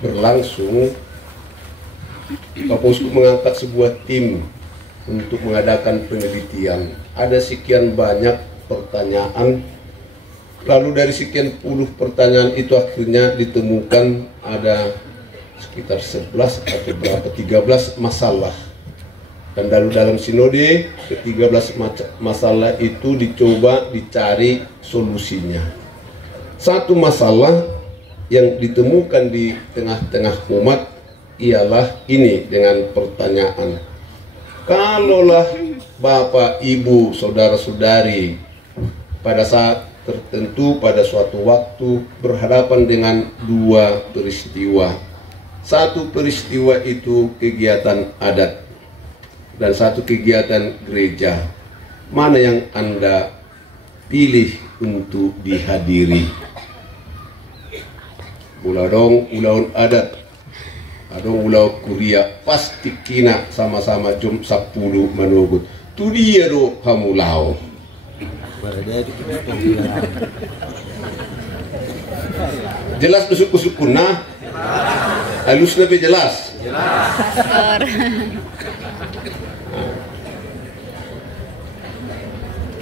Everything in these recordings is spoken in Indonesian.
berlangsung, Bapak Uskup mengangkat sebuah tim untuk mengadakan penelitian. Ada sekian banyak pertanyaan, lalu dari sekian puluh pertanyaan itu akhirnya ditemukan ada sekitar 11 atau berapa 13 masalah. Dan lalu dalam sinode ke-13 masalah itu dicoba dicari solusinya. Satu masalah yang ditemukan di tengah-tengah umat ialah ini dengan pertanyaan, kalaulah Bapak, Ibu, Saudara-saudari pada saat tertentu pada suatu waktu berhadapan dengan dua peristiwa. Satu peristiwa itu kegiatan adat dan satu kegiatan gereja. Mana yang Anda pilih untuk dihadiri? Uladong ulaun adat, adong ulau kuliah pasti kina sama-sama jam 10 menugut. Tu dia do kamu lau. Jelas besuk-besuk punah. Halus lebih jelas.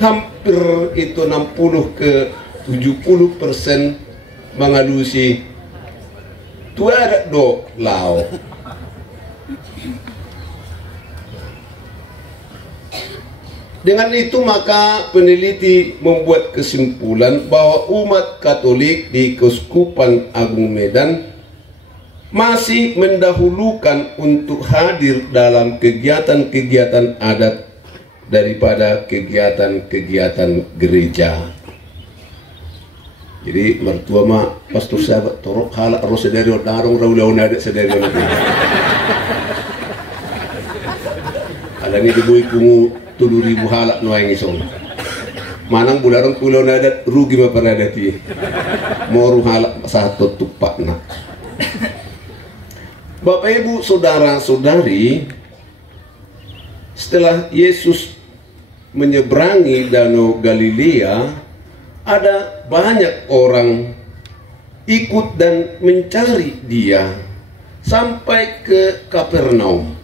Hampir itu 60 ke 70% mengalusi tuara do lao. Dengan itu maka peneliti membuat kesimpulan bahwa umat Katolik di Keuskupan Agung Medan masih mendahulukan untuk hadir dalam kegiatan-kegiatan adat daripada kegiatan-kegiatan gereja. Jadi mertua mah pastor sahabat torok halak ro sedari darong raulau nada sedari nanti. Alani dibui kungu 7.000 halak noai ngisong. Manang bularong pulau nada rugi ma paradati. Moru halak satu tupakna. Bapak Ibu saudara-saudari, setelah Yesus menyeberangi Danau Galilea, ada banyak orang ikut dan mencari dia sampai ke Kapernaum.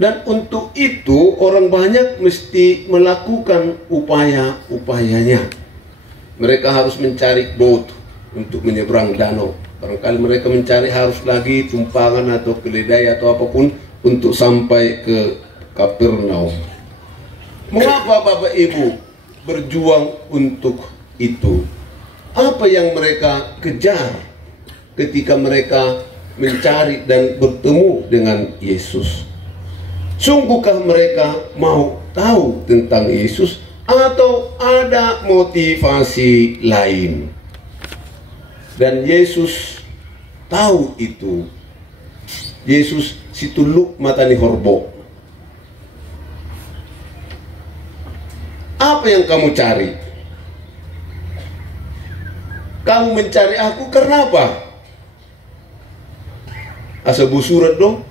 Dan untuk itu orang banyak mesti melakukan upaya-upayanya. Mereka harus mencari boat untuk menyeberang danau. Barangkali mereka mencari harus lagi tumpangan atau keledai atau apapun untuk sampai ke Kapernaum. Mengapa Bapak Ibu berjuang untuk itu? Apa yang mereka kejar ketika mereka mencari dan bertemu dengan Yesus? Sungguhkah mereka mau tahu tentang Yesus atau ada motivasi lain? Dan Yesus tahu itu. Yesus situluk matani horbo. Apa yang kamu cari? Kamu mencari aku karena apa? Asa busurat dong?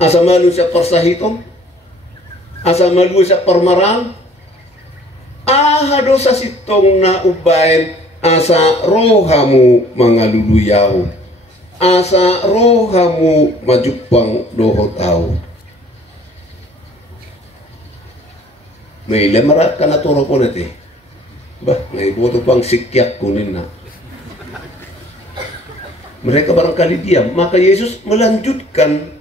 Asa malu sa persahitong? Asa malu sa permarang? Dosa sitong na ubain asa rohamu mangaluluyaw. Asa rohamu majupang dohot au. May lemarat ka na turo ko nati. Bah, may boto pang sikyak kunin na. Mereka barangkali diam. Maka Yesus melanjutkan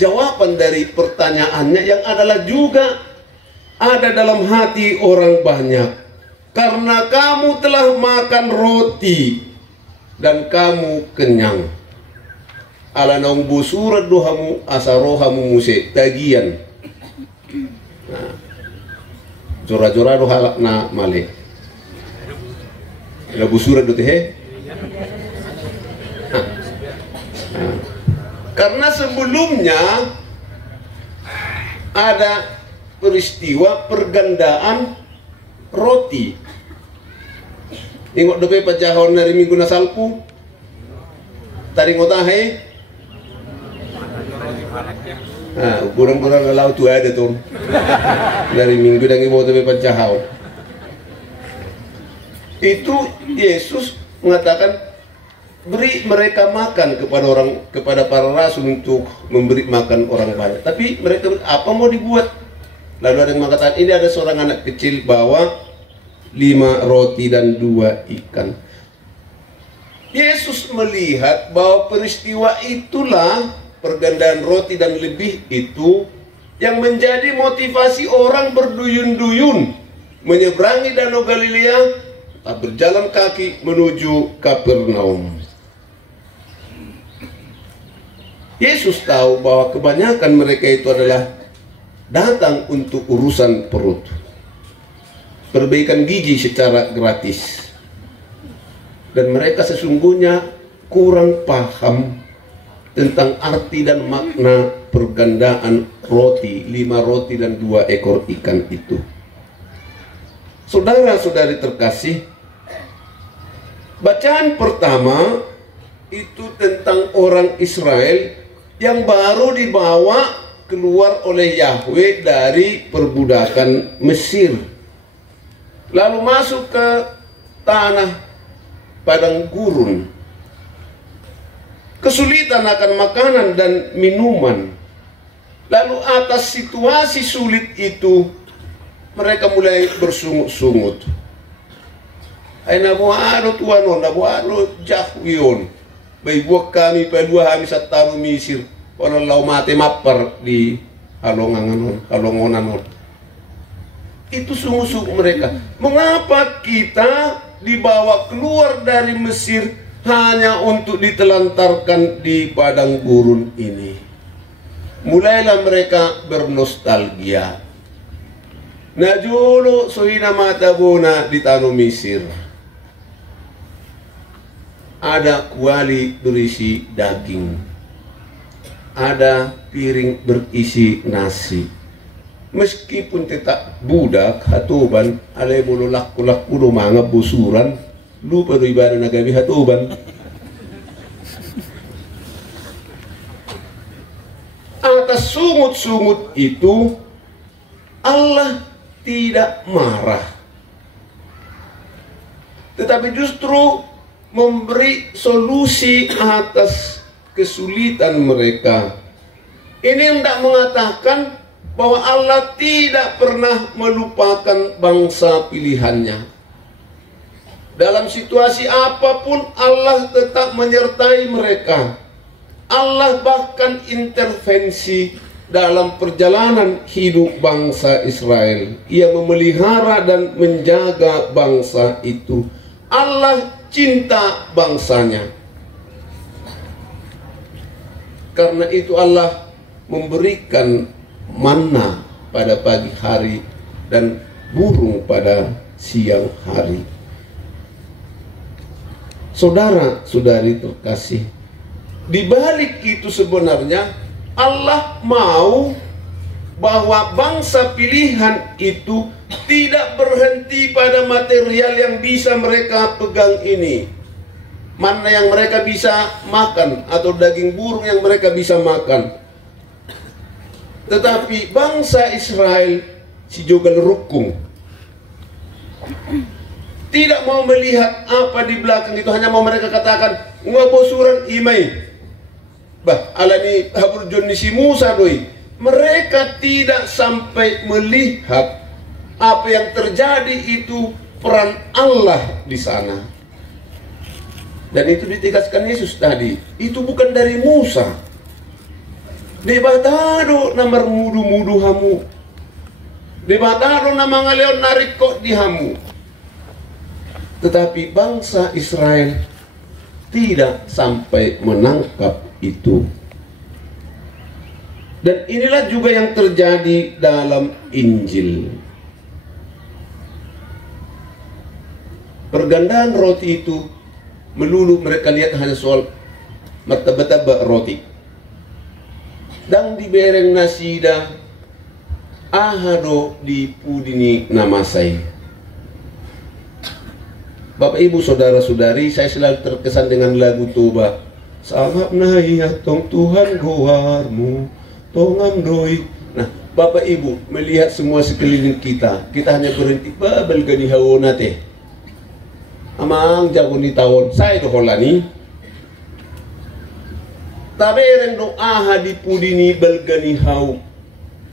jawaban dari pertanyaannya yang adalah juga ada dalam hati orang banyak. Karena kamu telah makan roti dan kamu kenyang. Ala naung busurat dohamu asarohamu muse tagian. Nah, jora-jora do halak na male. Ila busurat do teh. Karena sebelumnya ada peristiwa pergandaan roti. Ingok dope pajahon dari minggu nasalpu. Tadi ngotahe. Kurang-kurang laut tu ada tuh. Dari minggu dan ibu dope pajahon. Itu Yesus mengatakan, beri mereka makan kepada para rasul untuk memberi makan orang banyak. Tapi mereka, apa mau dibuat? Lalu ada yang mengatakan, ini ada seorang anak kecil bawa 5 roti dan 2 ikan. Yesus melihat bahwa peristiwa itulah, pergandaan roti dan lebih itu, yang menjadi motivasi orang berduyun-duyun menyeberangi Danau Galilea, berjalan kaki menuju Kapernaum. Yesus tahu bahwa kebanyakan mereka itu adalah datang untuk urusan perut, perbaikan gizi secara gratis, dan mereka sesungguhnya kurang paham tentang arti dan makna pergandaan roti, 5 roti dan 2 ekor ikan itu. Saudara-saudari terkasih, bacaan pertama itu tentang orang Israel yang baru dibawa keluar oleh Yahweh dari perbudakan Mesir, lalu masuk ke tanah padang gurun, kesulitan akan makanan dan minuman. Lalu atas situasi sulit itu mereka mulai bersungut-sungut. Ay nabuharo tuwanon, nabuharo jahwion. Bay buwag kami palua kami sa taro misir. Walang lau mati mapar di halongonan. Itu sungu-sungu mereka. Mengapa kita dibawa keluar dari Mesir hanya untuk ditelantarkan di padang gurun ini? Mulailah mereka bernostalgia. Najulu suhina matabuna di tanah Mesir. Ada kuali berisi daging, ada piring berisi nasi. Meskipun tetap budak hatuban, alay mulu laku-laku mga busuran, lupa do ibadah na gabi hatuban. Atas sungut-sungut itu Allah tidak marah, tetapi justru memberi solusi atas kesulitan mereka. Ini hendak mengatakan bahwa Allah tidak pernah melupakan bangsa pilihannya. Dalam situasi apapun Allah tetap menyertai mereka. Allah bahkan intervensi dalam perjalanan hidup bangsa Israel. Ia memelihara dan menjaga bangsa itu. Allah cinta bangsanya. Karena itu Allah memberikan manna pada pagi hari dan burung pada siang hari. Saudara-saudari terkasih, di balik itu sebenarnya Allah mau bahwa bangsa pilihan itu tidak berhenti pada material yang bisa mereka pegang ini. Mana yang mereka bisa makan atau daging burung yang mereka bisa makan. Tetapi bangsa Israel si jogal rukung tidak mau melihat apa di belakang itu, hanya mau mereka katakan ngabosuran imai. Bah alani haburjon ni si Musa doi. Mereka tidak sampai melihat apa yang terjadi itu peran Allah di sana. Dan itu ditegaskan Yesus tadi. Itu bukan dari Musa. Debatado na marmudu-mudu hamu. Debatado na mga leon nariko di hamu. Tetapi bangsa Israel tidak sampai menangkap itu. Dan inilah juga yang terjadi dalam Injil. Pergandaan roti itu melulu mereka lihat hanya soal martabak roti. Dan dibereng nasida ahado di pudini namasai. Bapak ibu saudara-saudari, saya selalu terkesan dengan lagu Toba. Sangap na tong Tuhan gowarmu tongam doi. Nah, Bapak Ibu melihat semua sekeliling kita, kita hanya berhenti babal gani hawonate. amang jago ni tawon saya doholani tabereng doa hadi pudini belgani hau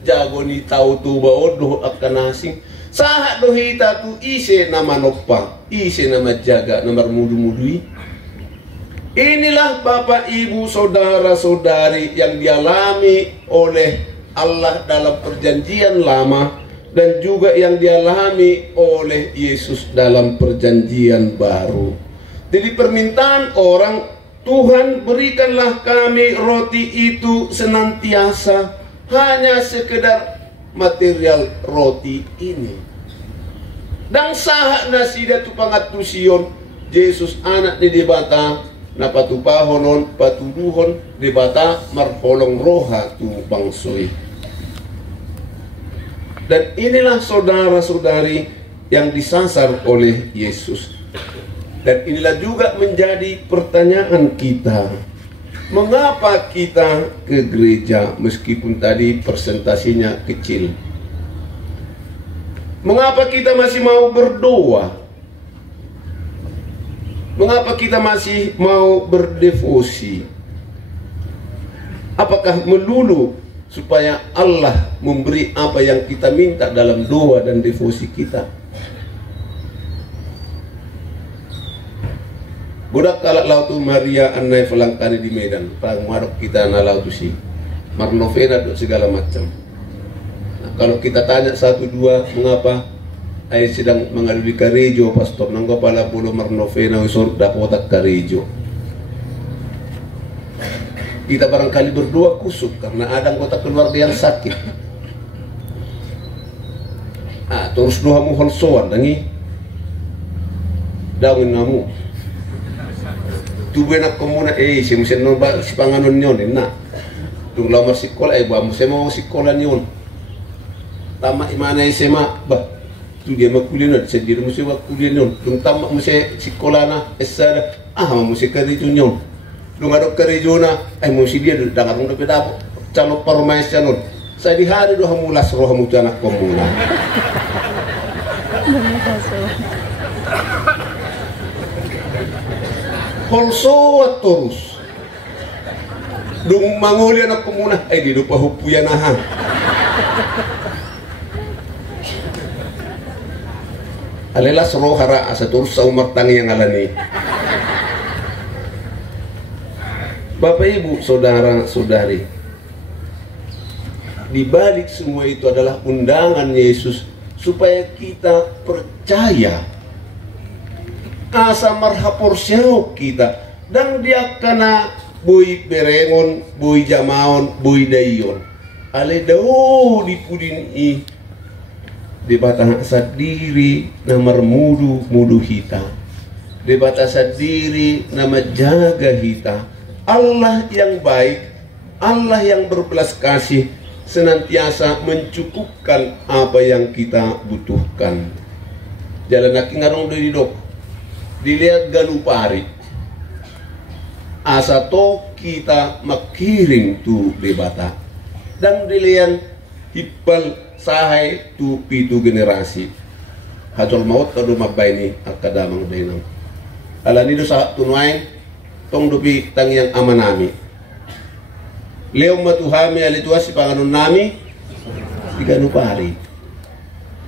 jago ni tau tu baod doh akan asing sahat dohita tu ise nama noppa ise nama jaga nomor mudu-mudui. Inilah Bapak Ibu saudara-saudari yang dialami oleh Allah dalam perjanjian lama dan juga yang dialami oleh Yesus dalam perjanjian baru. Jadi permintaan orang, Tuhan berikanlah kami roti itu senantiasa, hanya sekedar material roti ini. Dan sahat nasida tu pangatusion Yesus anak di debata na patupahonon patuduhon debata marholong roha tu bangsoy. Dan inilah saudara-saudari yang disasar oleh Yesus. Dan inilah juga menjadi pertanyaan kita. Mengapa kita ke gereja meskipun tadi persentasinya kecil? Mengapa kita masih mau berdoa? Mengapa kita masih mau berdevosi? Apakah melulu supaya Allah memberi apa yang kita minta dalam doa dan devosi kita? Budak kalak lautu Maria annai falangkani di Medan, pang marok kita na lautu si marnovena dan segala macam. Nah, kalau kita tanya satu dua mengapa ay sedang mengalami karejo pastor nang pala pulo marnovena usor dapotak karejo. Kita barangkali berdua kusuk karena ada anggota keluarga yang sakit. Terus doa mu holsoan dangi daun namu. Tubuh nak komuna si musen no ba si panganon nyon na. Tung lamar sekolah ba mo mau sekolah nyon. Tama imana sema ba tu dia makuliah na sendiri musi wa kuliah nyon. Tung tama musi sekolah na esada musi karejo nyon. Dung adok karejo na musi dia dangar ng dapat calo parmais nyon. Sa di hari do hamulas roh mu anak komuna. Holso terus dung manguli anak komuna di lupa hupuyan na alelas roh hara asa terus sa umartangi yang alani. Bapak Ibu saudara-saudari, di balik semua itu adalah undangan Yesus supaya kita percaya asa marhapor siyaw kita dan dia kana boy berengon, boy jamaon, boy dayon ale daw di pudin di batang sadiri na marmudu hita di batang sadiri na majaga hita. Allah yang baik, Allah yang berbelas kasih senantiasa mencukupkan apa yang kita butuhkan. Jalan naking ngarong dari dok dilihat galupari asa to kita makiring tu debata dan dilihat hipal sahay tu pitu generasi hajol maut tadu mabaini akadamang dainang alani do sa tunay tong dupi tang yang amanami leo matuhami alitua si panganon nami iganupari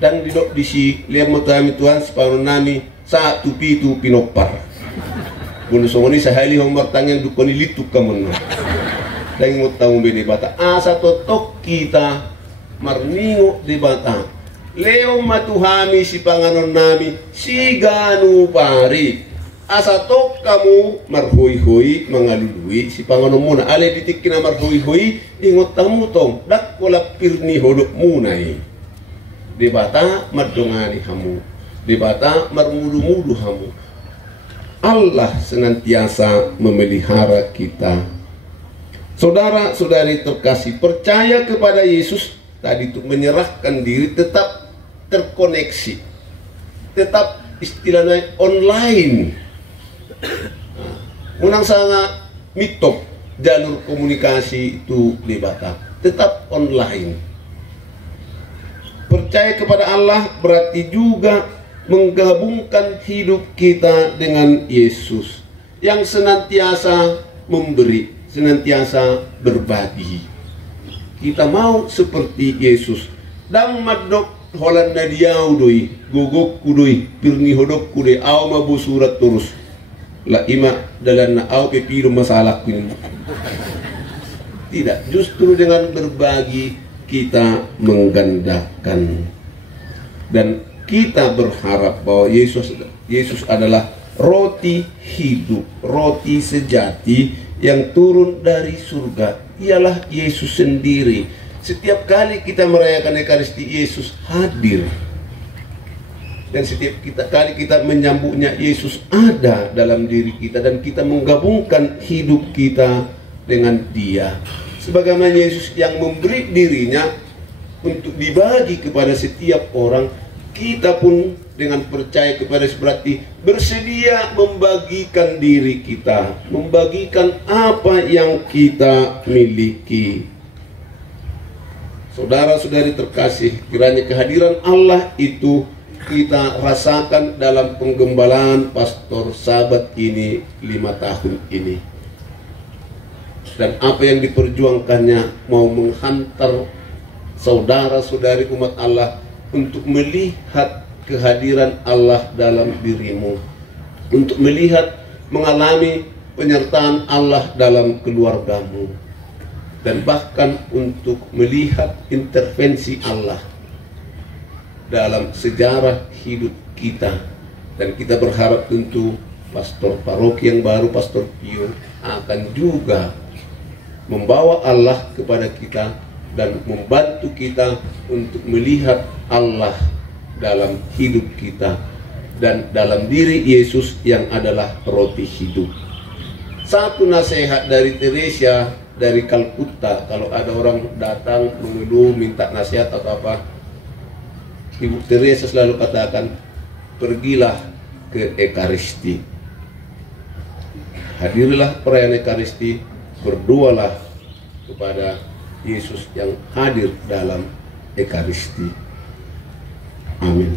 dan didok disi leo matuhami tuan si panganon nami sa tupi tu pinopar buno songoni sa hali homar tang yang dukoni lituk kamun dan ngot tamu bini bata asa totok kita marningo di bata leo matuhami si panganon nami si ganupari asa tok kamu marhoy-hoy mangalului si panganon muna ale ditik kina marhoy-hoy ingot tamu tong dak wala pirni hodok munay di bata madongani hamu di bata marmudu-mudu hamu. Allah senantiasa memelihara kita. Saudara-saudari terkasih, percaya kepada Yesus tadi itu menyerahkan diri, tetap terkoneksi, tetap istilahnya online. Unang sangat mitop jalur komunikasi itu di Batak, tetap online. Percaya kepada Allah berarti juga menggabungkan hidup kita dengan Yesus yang senantiasa memberi, senantiasa berbagi. Kita mau seperti Yesus. Dang madok Holanda diau doi, gogok kudoi, pirni hodok kudoi, au mabu surat terus. La ima dalam na au pepiru masalah ini. Tidak, justru dengan berbagi kita menggandakan. Dan kita berharap bahwa Yesus adalah roti hidup, roti sejati yang turun dari surga. Ialah Yesus sendiri. Setiap kali kita merayakan Ekaristi, Yesus hadir. Dan setiap kali kita menyambutnya, Yesus ada dalam diri kita. Dan kita menggabungkan hidup kita dengan Dia. Sebagaimana Yesus yang memberi dirinya untuk dibagi kepada setiap orang, kita pun dengan percaya kepada berarti bersedia membagikan diri kita, membagikan apa yang kita miliki. Saudara-saudari terkasih, kiranya kehadiran Allah itu kita rasakan dalam penggembalaan pastor sahabat ini 5 tahun ini. Dan apa yang diperjuangkannya mau menghantar saudara-saudari umat Allah untuk melihat kehadiran Allah dalam dirimu, untuk melihat, mengalami penyertaan Allah dalam keluargamu, dan bahkan untuk melihat intervensi Allah dalam sejarah hidup kita. Dan kita berharap tentu pastor paroki yang baru, Pastor Pio, akan juga membawa Allah kepada kita dan membantu kita untuk melihat Allah dalam hidup kita dan dalam diri Yesus yang adalah roti hidup. Satu nasihat dari Teresia dari Kalkutta, kalau ada orang datang mengeluh minta nasihat atau apa, Ibu Teresa selalu katakan, pergilah ke Ekaristi, hadirilah perayaan Ekaristi, berdoalah kepada Yesus yang hadir dalam Ekaristi. Amin.